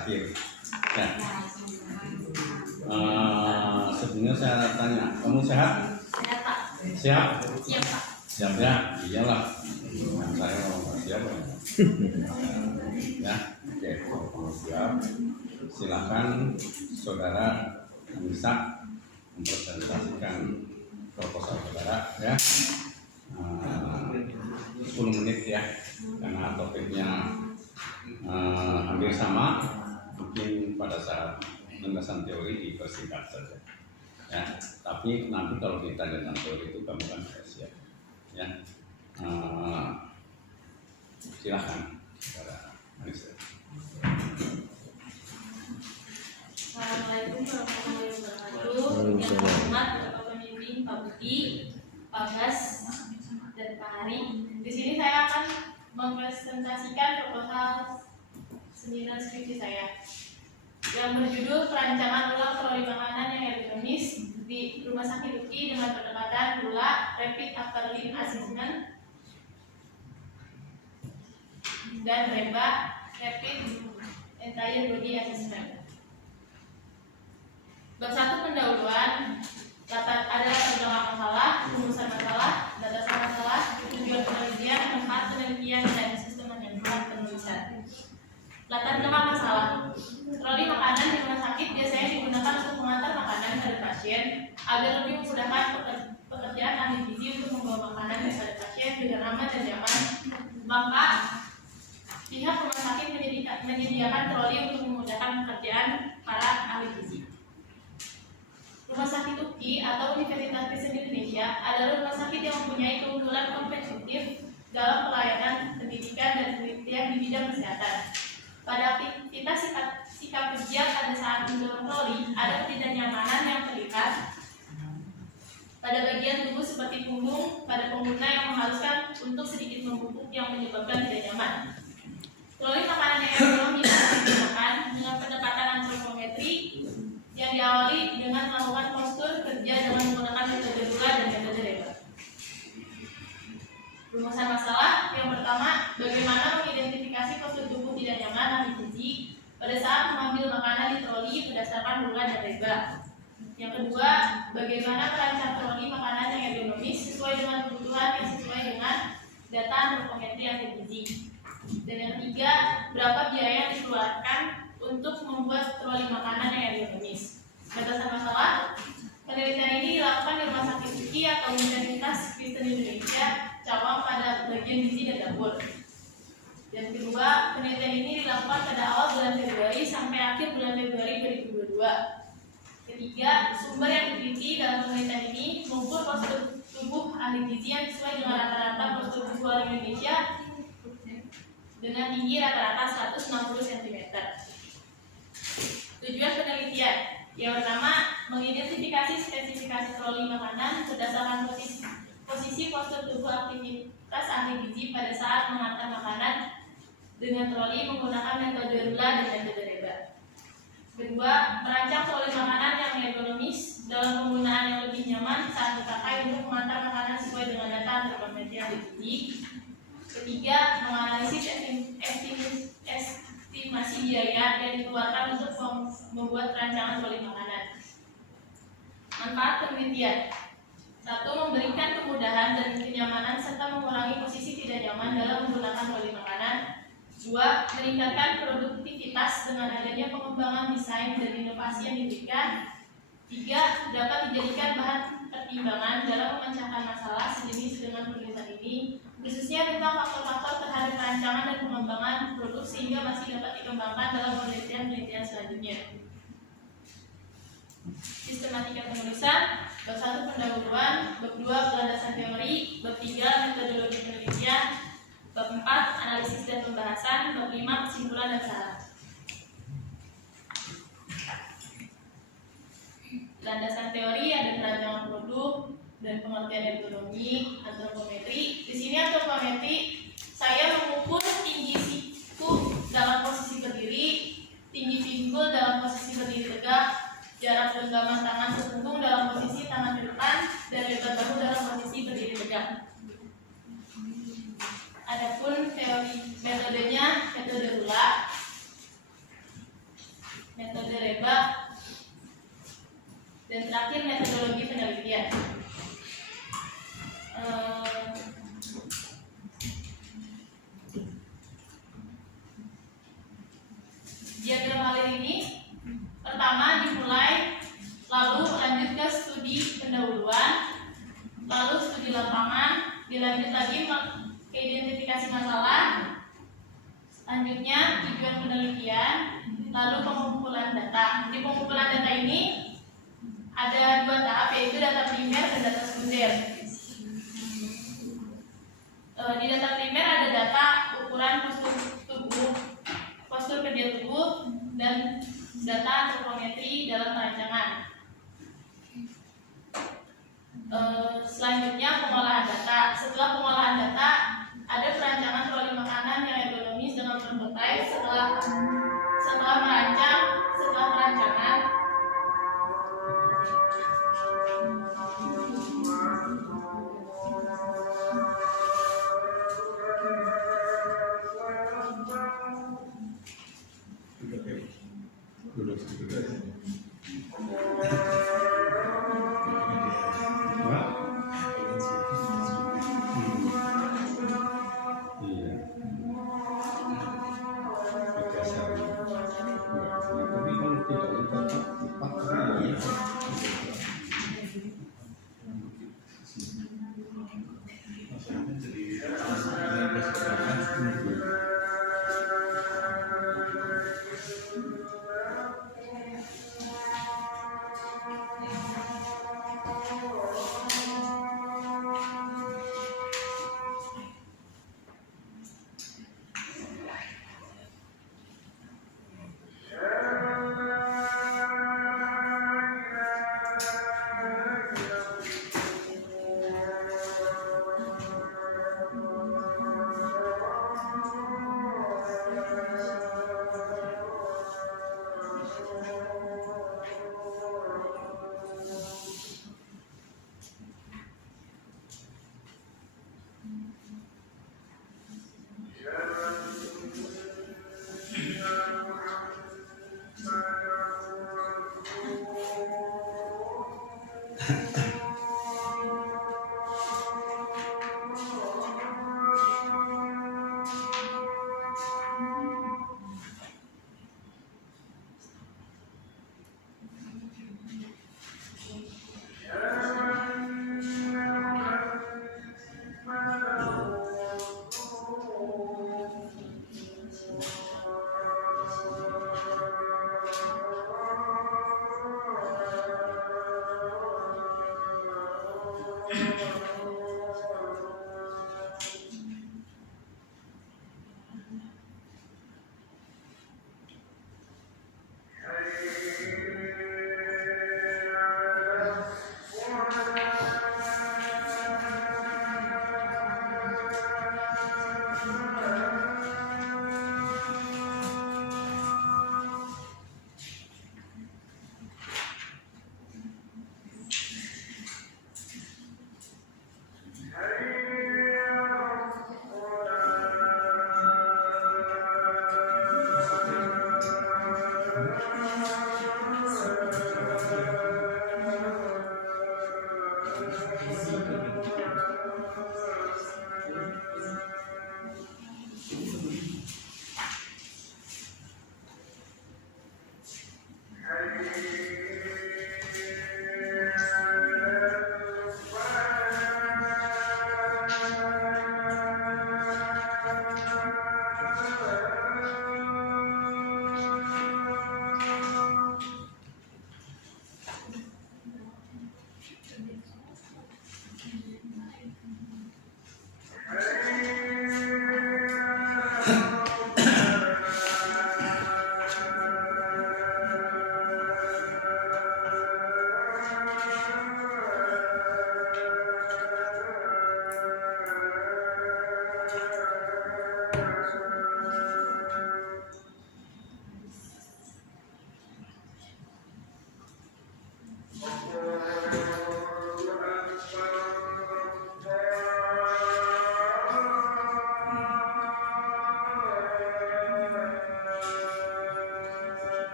Sahir. Nah, sebelumnya saya tanya, kamu sehat? Sehat, Pak. Siap? Siap, Pak. Siap ya? Iyalah. Saya mau siap ya. Oke, kalau siap, silakan saudara bisa mempresentasikan proposal saudara ya. 10 menit ya, karena topiknya hampir sama. Mungkin pada saat penjelasan teori dipersingkat saja ya, tapi nanti kalau kita dengan teori itu kamu kan sudah siap ya. Silakan saudara Anissa. Assalamualaikum warahmatullahi wabarakatuh. Yang terhormat Bapak Pembimbing Pak Budi, Pak Gas, dan Pak Hari. Di sini saya akan mempresentasikan proposal seminar skripsi saya yang berjudul perancangan ulang troli makanan yang ergonomis di Rumah Sakit UKI dengan pendekatan gula Rapid After Lean Assessment dan REBA Rapid Entire Body Assessment. Bab 1 pendahuluan ada latar belakang masalah, rumusan masalah, dasar masalah, tujuan penelitian, tempat penelitian, dan sistem penyampaian penulisan. Latar belakang masalah. Troli makanan di rumah sakit biasanya digunakan untuk mengantar makanan pada pasien agar lebih memudahkan pekerjaan ahli gizi untuk membawa makanan kepada pasien dengan aman dan nyaman. Maka pihak rumah sakit menyediakan troli untuk memudahkan pekerjaan para ahli gizi. Rumah Sakit UKI atau Universitas Kristen Indonesia adalah rumah sakit yang mempunyai keunggulan kompetitif dalam pelayanan pendidikan dan penelitian di bidang kesehatan. Pada aktivitas sikap kerja pada saat mendorong troli, ada ketidaknyamanan yang terlihat pada bagian tubuh seperti punggung pada pengguna yang menghaluskan untuk sedikit membungkuk yang menyebabkan tidak nyaman. Troli makanan yang ergonomis digunakan dengan pendekatan antropometri yang diawali dengan melakukan postur kerja dengan menggunakan metode gula dan metode REBA. Rumusan masalah yang pertama, bagaimana mengidentifikasi postur tubuh tidak nyaman ahli gizi pada saat mengambil makanan di troli berdasarkan gula dan REBA. Yang kedua, bagaimana merancang troli makanan yang ergonomis sesuai dengan kebutuhan yang sesuai dengan data antropometri ahli gizi. Dan yang ketiga, berapa biaya yang dikeluarkan untuk membuat troli makanan yang ergonomis. Batasan masalah, penelitian ini dilakukan di Rumah Sakit UKI atau Universitas Kristen Indonesia cabang pada bagian gizi dan dapur. Dan kedua, penelitian ini dilakukan pada awal bulan Februari sampai akhir bulan Februari 2022. Ketiga, sumber yang diteliti dalam penelitian ini mengukur postur tubuh ahli gizi yang sesuai dengan rata-rata postur tubuh orang Indonesia dengan tinggi rata-rata 160 cm. Tujuan penelitian yang pertama, mengidentifikasi spesifikasi troli makanan berdasarkan posisi postur tubuh aktivitas ahli gizi pada saat mengantar makanan dengan troli menggunakan metode rula dan metode REBA. Kedua, merancang troli makanan yang ergonomis dalam penggunaan yang lebih nyaman saat dipakai untuk mengantar makanan sesuai dengan data antropometri ahli gizi. Ketiga, menganalisis estimasi biaya yang dikeluarkan untuk membuat rancangan troli makanan. Manfaat penelitian: 1. Memberikan kemudahan dan kenyamanan serta mengurangi posisi tidak nyaman dalam menggunakan troli makanan. 2. Meningkatkan produktivitas dengan adanya pengembangan desain dan inovasi yang diberikan. 3. Dapat dijadikan bahan pertimbangan dalam memecahkan masalah sejenis dengan penulisan ini, khususnya tentang faktor-faktor terhadap perancangan dan pengembangan produk sehingga masih dapat dikembangkan dalam penelitian-penelitian selanjutnya. Sistematika penulisan, bab 1 pendahuluan, bab 2 landasan teori, bab 3 metodologi penelitian, bab 4 analisis dan pembahasan, bab 5 kesimpulan dan saran. Landasan teori ada perancangan produk dan pengertian ekonomi, antropometri. Di sini antropometri saya mengukur tinggi siku dalam posisi berdiri, tinggi pinggul dalam posisi berdiri tegak, jarak genggaman tangan sepunggung dalam posisi tangan di depan, dan lebar bahu dalam posisi berdiri tegak. Adapun teori metodenya metode rula. laba, dan terakhir metodologi penelitian. Diagram hal ini pertama dimulai, lalu lanjut ke studi pendahuluan, lalu studi lapangan, dilanjut lagi ke identifikasi masalah, selanjutnya tujuan penelitian, lalu pengumpulan data. Di pengumpulan data ini ada 2 tahap, yaitu data primer dan data sekunder. Di data primer ada data ukuran postur tubuh, postur kerja tubuh, dan data antropometri dalam perancangan. Selanjutnya pengolahan data. Setelah pengolahan data ada perancangan troli makanan yang ergonomis dengan prototipe. Setelah perancangan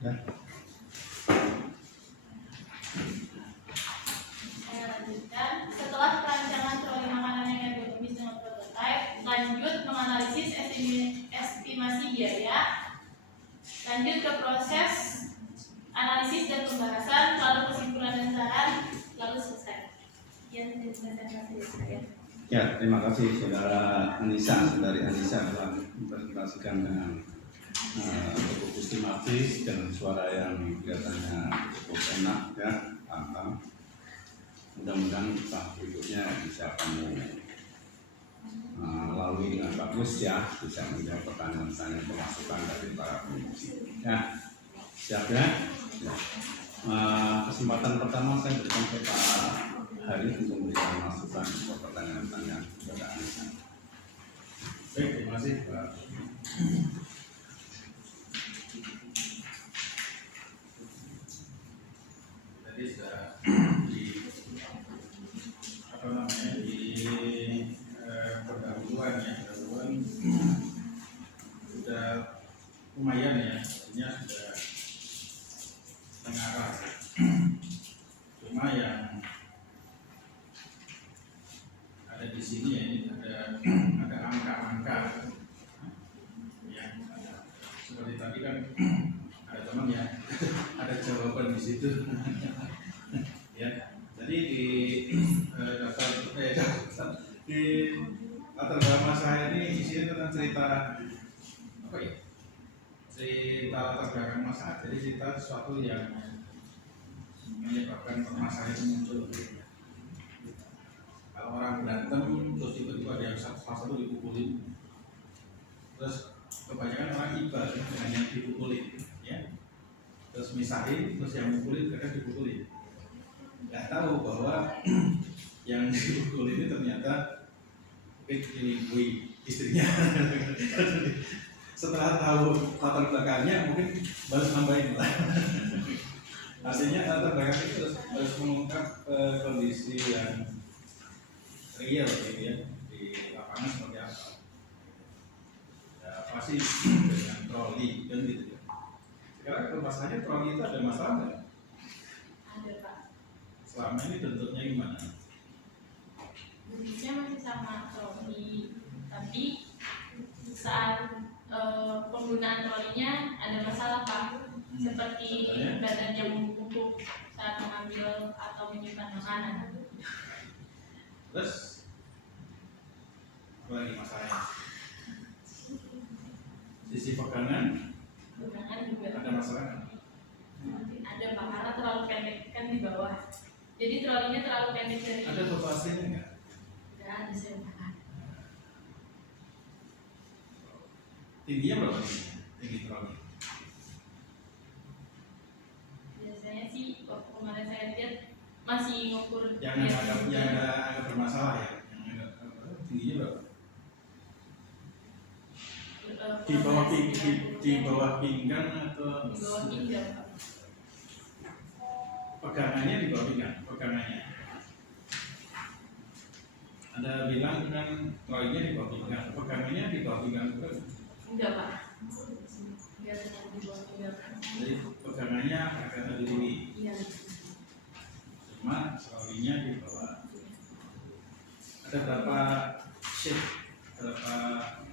Ya. Saya lanjutkan. Setelah perancangan troli makanan yang ergonomis dengan prototipe, lanjut menganalisis estimasi biaya. Lanjut ke proses analisis dan pembahasan, lalu kesimpulan dan saran, lalu selesai. Yang presentasi saya. Ya, terima kasih saudara Anissa, saudari Anissa telah mempresentasikan dengan cukup sistematis dan suara yang kelihatannya cukup enak ya, paham. Mudah-mudahan tahap berikutnya bisa kamu lalui dengan bagus ya, bisa menjawab pertanyaan-pertanyaan pemasukan dari para penguji. Ya, siap ya? Ya. Kesempatan pertama saya berikan ke Pak Hari untuk memberikan masukan untuk pertanyaan-pertanyaan kepada Anissa. Baik, terima kasih Pak. Tadi sudah di pendahuluan sudah lumayan ya, artinya sudah mengarah. Cuma yang ada di sini ya, ini ada angka-angka ya, seperti tadi kan ada teman ya, ada jawaban di situ ya. Jadi di di latar belakang saya ini isinya tentang cerita apa ya, cerita latar belakang masalah, jadi cerita sesuatu yang menyebabkan permasalahan itu muncul. Kalau orang berantem terus tiba-tiba ada yang satu dipukulin, terus kebanyakan orang iba dengan yang dipukulin ya, terus misahin, terus yang mukulin kadang dipukulin, nggak tahu bahwa yang dipukul ini ternyata dilingkuhi istrinya. Setelah tahu latar belakangnya mungkin baru nambahin. Artinya latar belakang itu harus mengungkap kondisi yang real gitu ya, di lapangan seperti apa. Ya, pasti dengan troli dan gitu ya. Sekarang kalau masalahnya troli itu ada masalah nggak? Ada Pak. Selama ini bentuknya gimana? Bentuknya masih sama troli, tapi saat penggunaan trolinya ada masalah Pak, seperti badannya membungkuk saat mengambil atau menyimpan makanan. Terus apa lagi masalahnya? Sisi pegangan juga ada masalah? ada Pak, karena terlalu pendek kan di bawah, jadi trolinya terlalu pendek dari. Ada foto aslinya nggak? Tidak ada, saya makan. Tingginya berapa tinggi troli? Biasanya sih waktu kemarin saya lihat masih ngukur Yang agak bermasalah ya? Yang agak tingginya berapa? Di bawah pinggang atau di bawah pinggang Pak. Pegangannya di bawah pinggang, pegangannya. Anda bilang kan trolinya di bawah pinggang, pegangannya di bawah pinggang juga? Enggak Pak, enggak terlalu di bawah pinggang. Jadi pegangannya agak lebih tinggi, Iya. cuma trolinya di bawah. Ada berapa shift, berapa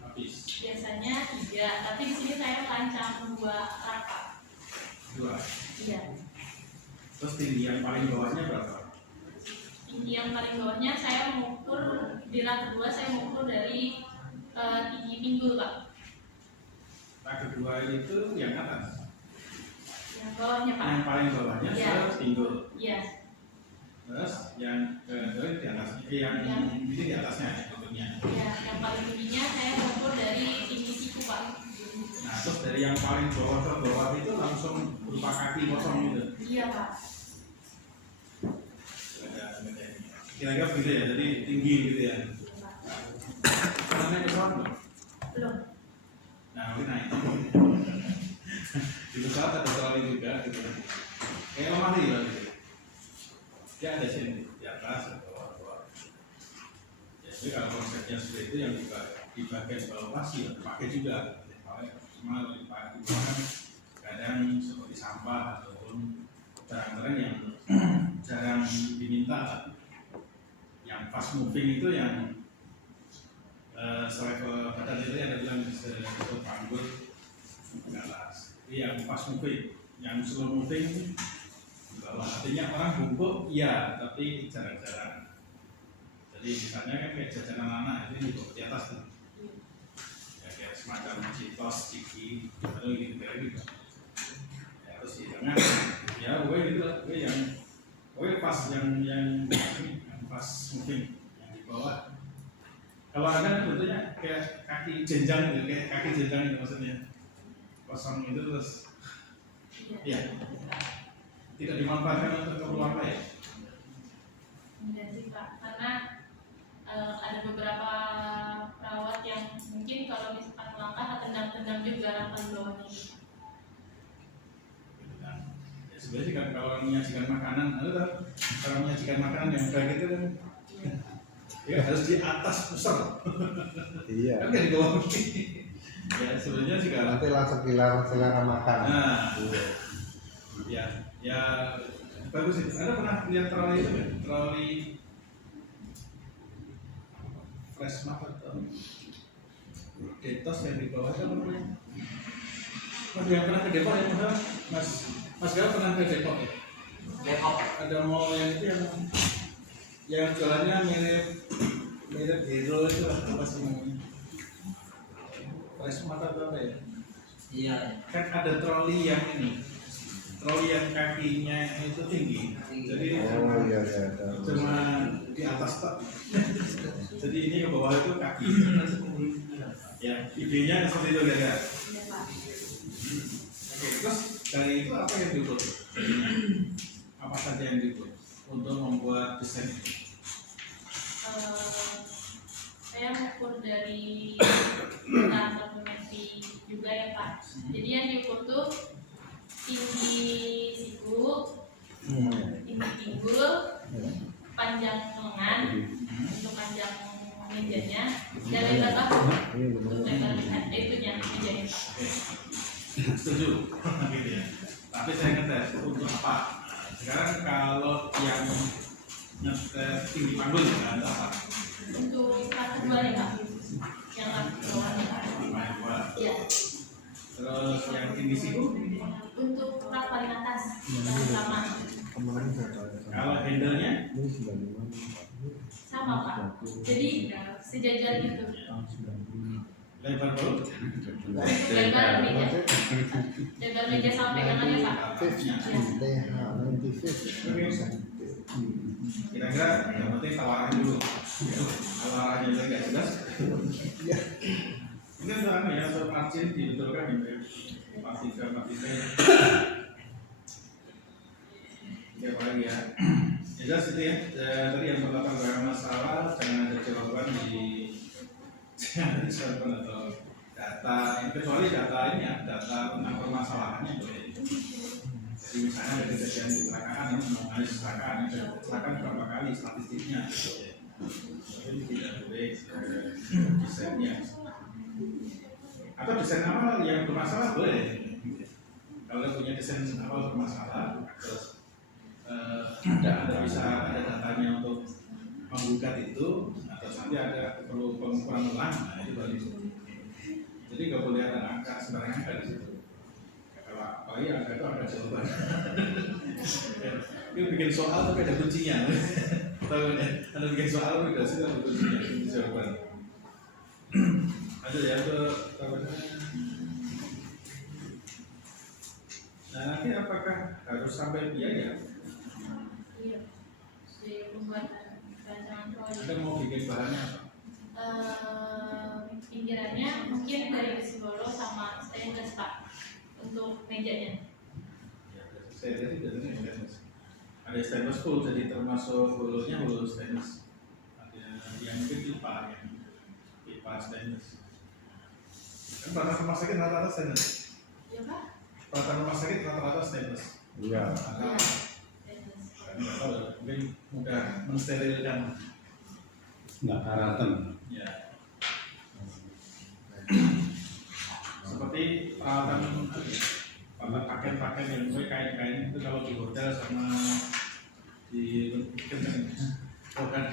lapis? Biasanya 3, tapi di sini saya rancang 2 rangka. 2. Iya. Terus tinggi yang paling bawahnya berapa? Tinggi yang paling bawahnya saya mengukur di rak kedua, saya mengukur dari tinggi pinggul Pak. Rak kedua itu yang atas. Yang bawahnya Pak. Yang paling bawahnya Iya. sepinggul. Iya. Terus yang kedua di atasnya, yang ini di atasnya bentuknya. Iya. Yang paling tingginya saya mengukur dari tinggi siku Pak. Nah, terus dari yang paling bawah ke bawah itu langsung berupa kaki kosong gitu. Iya Pak. Kira-kira begitu ya, jadi tinggi gitu ya. Namanya pesawat belum? Belum. Nah, ini naik. Di pesawat ada troli juga gitu. Kayak lemari lah gitu. Dia ada sini di atas atau bawah. Jadi kalau konsepnya seperti itu yang di bagian bawah pasti pakai juga. Cuma di bawah kadang seperti sampah ataupun barang-barang yang jarang diminta. Yang fast moving itu yang selevel badan itu yang ada bilang panggul galas. Jadi yang fast moving, yang slow moving bahwa artinya orang bungkuk iya, tapi jarang-jarang. Jadi misalnya kan kayak jajanan anak itu bungkuk di atas tuh. Ya kayak semacam citos, ciki, atau gitu gitu. Ya terus di tengah, ya gue gitu lah, gue yang pas yang pas moving yang di bawah. Kalau ada bentuknya kayak kaki jenjang gitu, kayak kaki jenjang itu maksudnya kosong itu terus, ya tidak dimanfaatkan untuk keperluan lain. Enggak sih Pak, karena ada beberapa perawat yang mungkin kalau misalkan melangkah tendang-tendang juga langkah bawahnya. Ya, sebenarnya kan kalau menyajikan makanan, kalau menyajikan makanan yang baik itu kan ya harus di atas pusar. Iya. Kan nggak di bawah. Ya sebenarnya sih kalau Nanti langsung selera makan. nah, ya bagus itu. Anda pernah lihat troli itu kan? Troli flash map atau detos yang di bawah itu apa namanya? Mas yang pernah ke Depok ya Mas Gaul pernah ke Depok ya? Depok. Ada mall yang itu yang jualannya mirip hero itu apa sih namanya? Flash map atau apa ya? Iya. Kan ada troli yang ini, troli yang kakinya itu tinggi, jadi Oh iya iya. cuma di atas tak. Jadi ini ke bawah itu kaki. Ya, idenya seperti itu ya. Iya Pak. Oke, terus dari itu apa yang diukur? Apa saja yang diukur untuk membuat desain ini? Saya mengukur dari dokumentasi juga ya Pak. Jadi yang diukur tuh tinggi siku, tinggi pinggul, panjang lengan, untuk panjang mejanya, dan lebar bahu. Untuk lebar itu yang mejanya Pak. Setuju, gitu ya. Tapi saya ngetes untuk apa? Sekarang kalau yang ngetes tinggi panggul ya, apa? Untuk kelas kedua nih Pak, yang kelas bawah nih Pak. Iya. Terus yang tinggi siku, Untuk kelas paling atas yang utama Kemarin saya tanya. kalau handle-nya Ini 95. sama Pak. Jadi sejajar gitu. lebar bahu, Lebar meja, lebar meja sampai kanannya Pak. 50 TH 95. kira-kira yang penting tawaran dulu. Tawarannya juga nggak jelas. Ini untuk apa ya? Untuk margin dibetulkan ya. Partikel. Ya apa lagi ya? Ya jelas itu ya. Tadi yang melatar belakang masalah jangan ada jawaban atau data, kecuali data ini ya, data tentang permasalahannya boleh. Jadi misalnya ada kejadian kecelakaan, ini mengenai kecelakaan, ada kecelakaan berapa kali statistiknya, gitu ya. Jadi tidak boleh desainnya. Atau desain awal yang bermasalah boleh. Kalau punya desain awal bermasalah, terus Anda bisa ada datanya untuk menggugat itu, atau nanti ada perlu pengukuran ulang, nah itu baru. Jadi nggak boleh ada angka sembarangan angka di situ. Kalau apalagi angka itu ada jawaban. Ini bikin soal tapi ada kuncinya. Tahu ya? Anda bikin soal tapi ada sih ada kuncinya, itu jawaban. Ada ya ke apa namanya? Nah nanti apakah harus sampai biaya? Iya. Di pembuatan rancangan proyek. Anda mau bikin bahannya apa? Pinggirannya mungkin dari besi bolo sama stainless Pak untuk mejanya. Ya, saya lihat biasanya stainless. Ada stainless full, jadi termasuk bolonya bolo stainless. Ada yang mungkin pipa stainless. Kan peralatan rumah sakit rata-rata stainless. Iya Pak? Peralatan rumah sakit rata-rata stainless. Iya. Iya. Stainless. Nggak tahu, mungkin mudah mensterilkan. Nggak karatan. Ya. Seperti peralatan karena pakaian-pakaian yang gue kain-kain itu kalau di hotel sama di bukan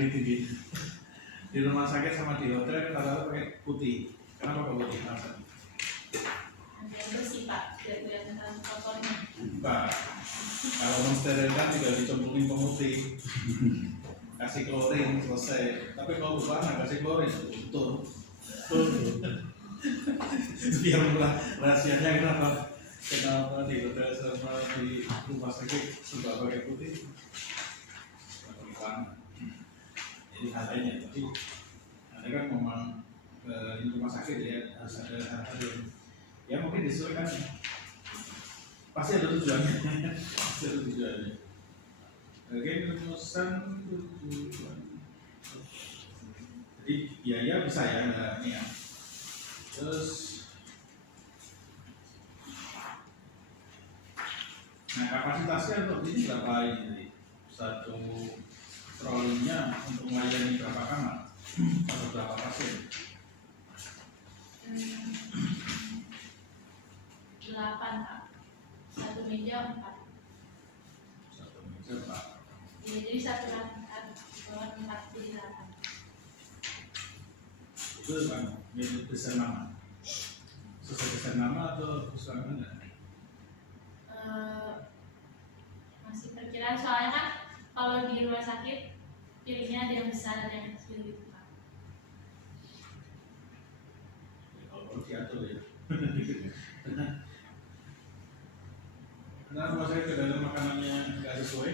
di rumah sakit sama di hotel rata-rata pakai putih. Kenapa pakai putih? Alasan? Yang bersih Pak, tidak kelihatan kotornya. Pak, kalau mensterilkan tidak dicemplungin pemutih, kasih klorin selesai. Tapi kalau bukan nggak kasih klorin, betul. Biar murah rahasianya kenapa di hotel sama di rumah sakit sudah pakai putih? Jadi halnya, tapi ada kan memang di rumah sakit ya harus ada hal-hal yang ya mungkin disesuaikan. Pasti ada tujuannya. Pasti ada tujuannya. Oke, rumusan tujuan. Jadi biaya bisa ya, ini ya. Terus, nah kapasitasnya untuk ini berapa ini? Satu trolinya untuk melayani berapa kamar atau berapa pasien? 8 Pak, 1 meja 4. Satu meja Pak. Ya, jadi 1 lantai, 4 jadi 8. Itu kan besar nama. Sesuai besar nama atau besar mana? Masih perkiraan soalnya kan kalau di rumah sakit pilihnya ada yang besar ada yang kecil gitu Pak. Kalau diatur ya. Karena rumah sakit kadang makanannya nggak sesuai,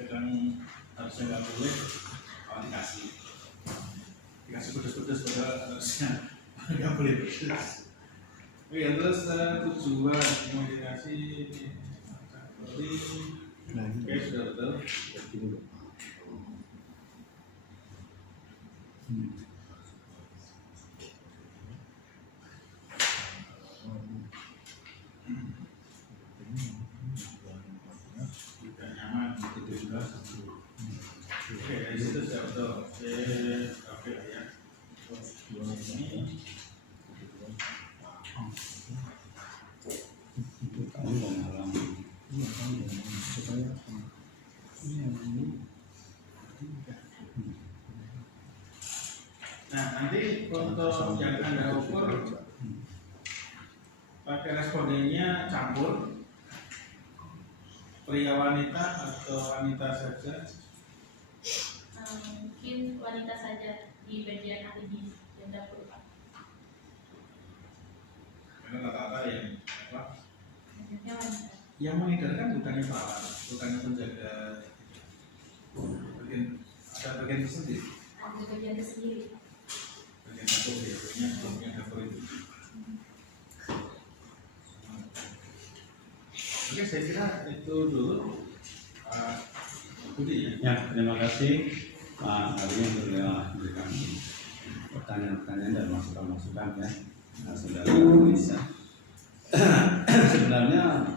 kadang harusnya nggak boleh, kalau dikasih pedes-pedes padahal harusnya nggak boleh pedes. Oke, terus tujuan komunikasi Nah, ini oke sudah betul. gini loh. Tidak nyaman itu juga. Oke, dari situ sudah betul. Oke ya. Ini Kamu nggak ngalang. Iya kan ya, supaya apa? Ini yang ini. nah nanti untuk yang Anda ukur pakai respondennya campur pria wanita atau wanita saja. Mungkin wanita saja di bagian ahli gizi dan dapur Pak. Karena rata-rata yang apa? Banyaknya wanita. Yang mengedarkan bukannya perawat, bukannya penjaga bagian ada bagian tersendiri, Ada bagian tersendiri. bagian dapur ya, bagian dapur itu. Oke, saya kira itu dulu. Budi ya. Ya, terima kasih Pak Arya sudah memberikan pertanyaan-pertanyaan dan masukan-masukan ya, saudara Indonesia. Sebenarnya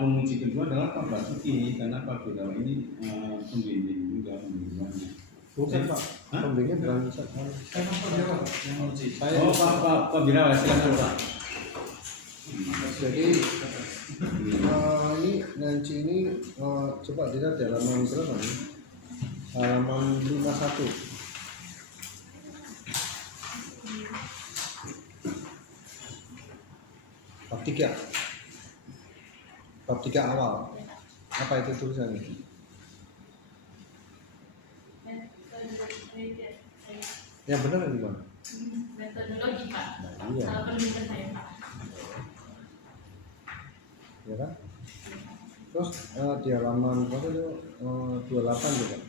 penguji kedua adalah Pak Basuki karena Pak Birawa ini pembimbing juga pembimbingannya. Bukan Pak, Hah? pembimbingnya berani saya. Saya Pak Birawa yang uji. Oh Pak Birawa silakan Pak. Jadi ini Nancy ini coba dilihat di halaman berapa nih? Halaman 51. Bab 3. Bab 3 awal. Apa itu tulisannya? Metodologi. Yang benar yang gimana? Metodologi Pak. Iya. Salah penelitian saya Pak. Ya kan? Terus di halaman berapa itu 28 juga.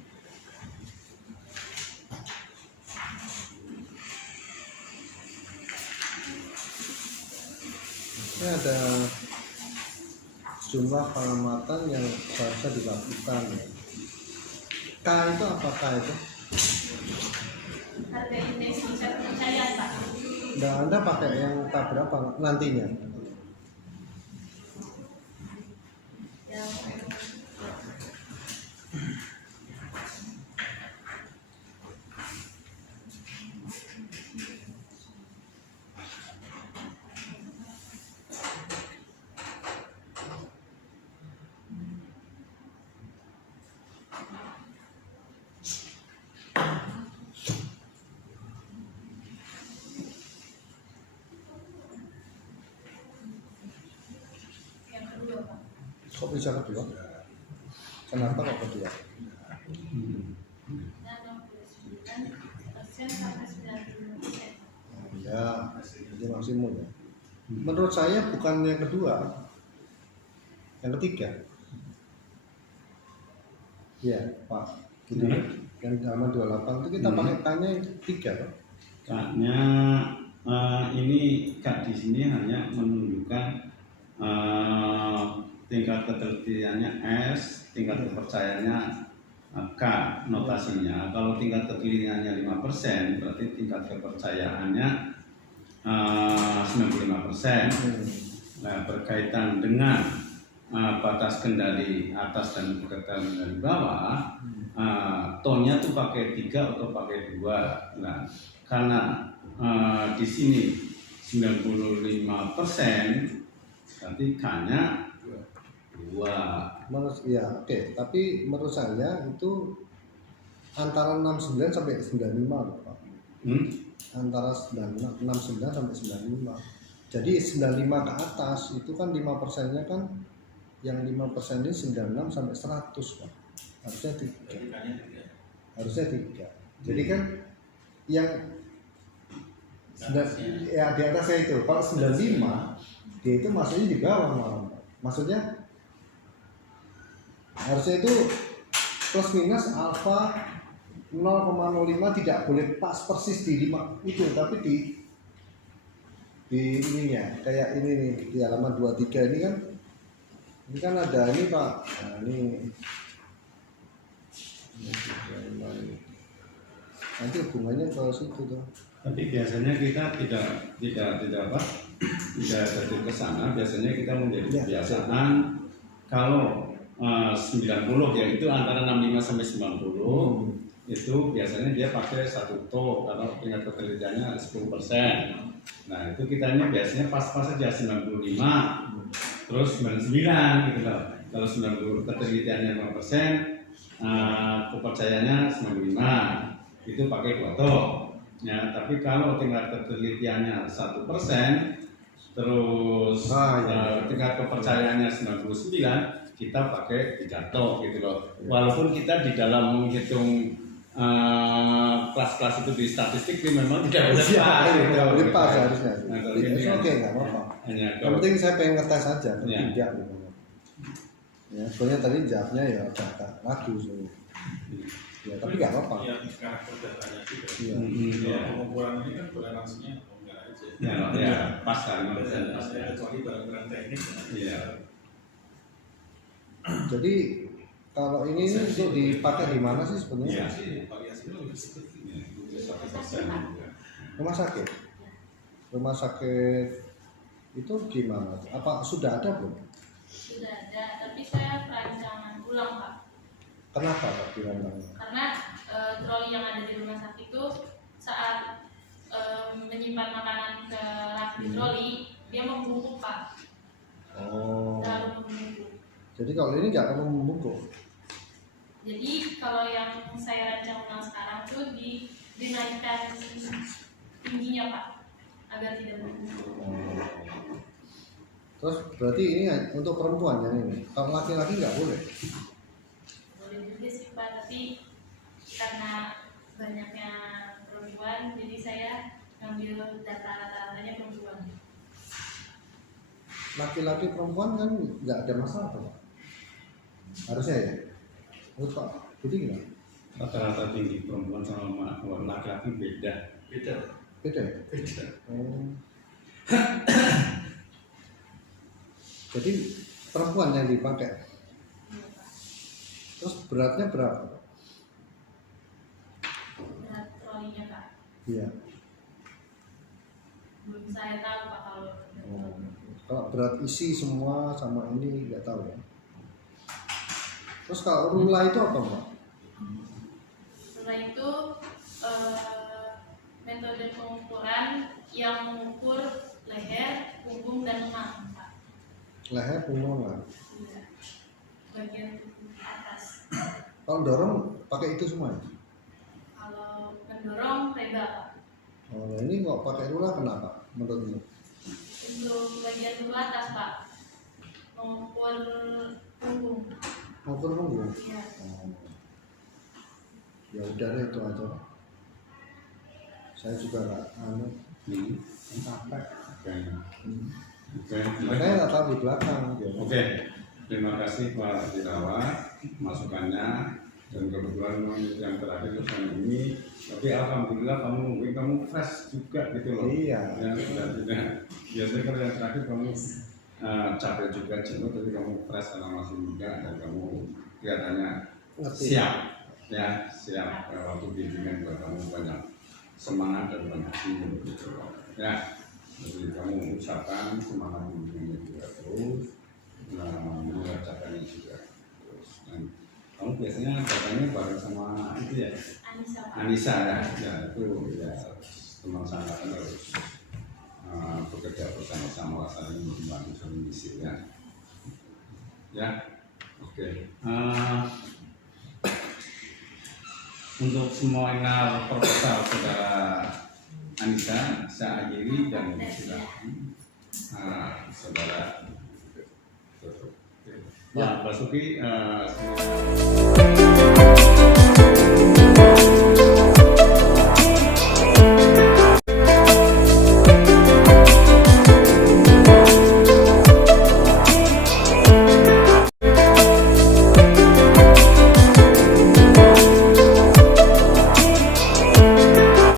Ini ada jumlah pengamatan yang seharusnya dilakukan. K itu apa K itu? Harga indeks tingkat kepercayaan Pak. Nggak, Anda pakai yang K berapa nantinya? Yang Kok bisa kedua? Kenapa kok kedua? Dan 69% sampai 90%. Ya, jadi maksimum ya. Menurut saya bukan yang kedua, yang ketiga. Ya, Pak. Gitu. Yang halaman 28 itu kita pakai K-nya yang ketiga, Pak. K-nya ini K di sini hanya menunjukkan tingkat ketelitiannya S, tingkat kepercayaannya K notasinya. Kalau tingkat ketelitiannya 5%, berarti tingkat kepercayaannya 95%. Nah, berkaitan dengan batas kendali atas dan batas kendali bawah, tonnya tuh pakai 3 atau pakai 2. Nah, karena di sini 95%, berarti K-nya 2. Menurut ya, oke. Tapi menurut saya itu antara 69 sampai 95, loh, Pak. Antara 69 sampai 95. Jadi 95 ke atas itu kan 5%-nya kan, yang 5% ini 96 sampai 100, Pak. Harusnya 3. Harusnya 3. Jadi kan yang ya di atasnya itu, kalau 95 dia itu masuknya di bawah malah, Pak. Maksudnya harusnya itu plus minus alfa 0,05 tidak boleh pas persis di 5 itu, tapi di ininya kayak ini nih di halaman 23 ini kan ada ini, Pak. Nah, ini nanti hubungannya ke situ tuh. Tapi biasanya kita tidak terjun ke sana. Biasanya kita menjadi Ya, kebiasaan kalau 90 ya itu antara 65 sampai 90 itu biasanya dia pakai 1 to karena tingkat ketelitiannya 10%. Nah itu kitanya biasanya pas-pas saja 95 terus 99 gitu loh. Kalau 90 ketelitiannya 5%, kepercayaannya 95 itu pakai 2 to. Ya, tapi kalau tingkat ketelitiannya 1%, terus tingkat kepercayaannya 99, kita pakai 3 to gitu loh. Walaupun kita di dalam menghitung kelas-kelas itu di statistik itu memang tidak boleh pas. Tidak pas harusnya. Nah, kalau Itu ini oke, nggak apa-apa. hanya Yang penting saya pengen ngetes aja, Ya. tidak gitu. Ya, soalnya tadi jawabnya ya agak ragu soalnya. Ya, tapi nggak apa-apa. Ya, karakter datanya juga. Iya. ya, Pengukuran ini kan toleransinya enggak aja. ya, pas kan, pas ya. Kecuali barang-barang teknik. Iya. Jadi kalau ini untuk dipakai di mana sih Iya. sebenarnya? Variasinya lebih sedikit. Rumah sakit. Rumah sakit itu gimana? Apa sudah ada belum? Sudah ada, tapi saya perancangan ulang, Pak. Kenapa Pak bilang? Karena troli yang ada di rumah sakit itu saat menyimpan makanan ke rak di troli, dia membungkuk, Pak. Oh. Terlalu membungkuk. Jadi kalau ini nggak perlu membungkuk. Jadi kalau yang saya rancang ulang sekarang tuh dinaikkan tingginya, Pak, agar tidak membungkuk. Terus berarti ini untuk perempuan yang ini. Kalau laki-laki nggak boleh. Boleh juga sih, Pak, tapi karena banyaknya perempuan, jadi saya ngambil data rata-ratanya perempuan. Laki-laki perempuan kan nggak ada masalah Pak. Harusnya ya. Menurut Pak Budi gimana? Rata-rata tinggi perempuan sama laki-laki beda. Beda. Beda ya? Beda. Oh. Jadi perempuan yang dipakai. Iya, Pak. Terus beratnya berapa? Berat trolinya, Pak. Iya. Belum saya tahu, Pak, kalau Oh. Kalau berat isi semua sama ini nggak tahu ya. Terus kalau rula itu apa Pak? setelah itu metode pengukuran yang mengukur leher, punggung, dan lengan, Pak. Leher, punggung, lah. Iya. Bagian atas. Kalau dorong pakai itu semua ya? Kalau mendorong reba, Pak. Oh, ini kok pakai rula kenapa? Menurutmu? Untuk bagian sebelah atas, Pak, mengukur Ngukur punggung. Iya. Oh. Ya udah deh, itu aja. Saya juga nggak capek. Oke. Oke. Makanya nggak tahu di belakang. Ya. Oke. Terima kasih Pak Dirawat masukannya, dan kebetulan memang yang terakhir pesan ini, tapi alhamdulillah kamu fresh juga gitu loh. Iya. Ya, sudah tidak. Biasanya kalau yang terakhir kamu capek juga jenuh, tapi kamu fresh karena masih muda dan kamu kelihatannya Ngerti. siap, ya siap waktu bimbingan buat kamu banyak semangat dan banyak ilmu gitu loh. Ya, jadi kamu usahakan semangat bimbingannya juga terus, mengerjakannya juga terus. Dan kamu biasanya katanya bareng sama itu ya, Anissa, Pak. Anissa ya itu ya teman sangkatan harus bekerja bersama-sama saling membantu saling mengisi ya. Ya, oke. Untuk semua proposal saudara Anissa saya akhiri dan sudah saudara Pak Basuki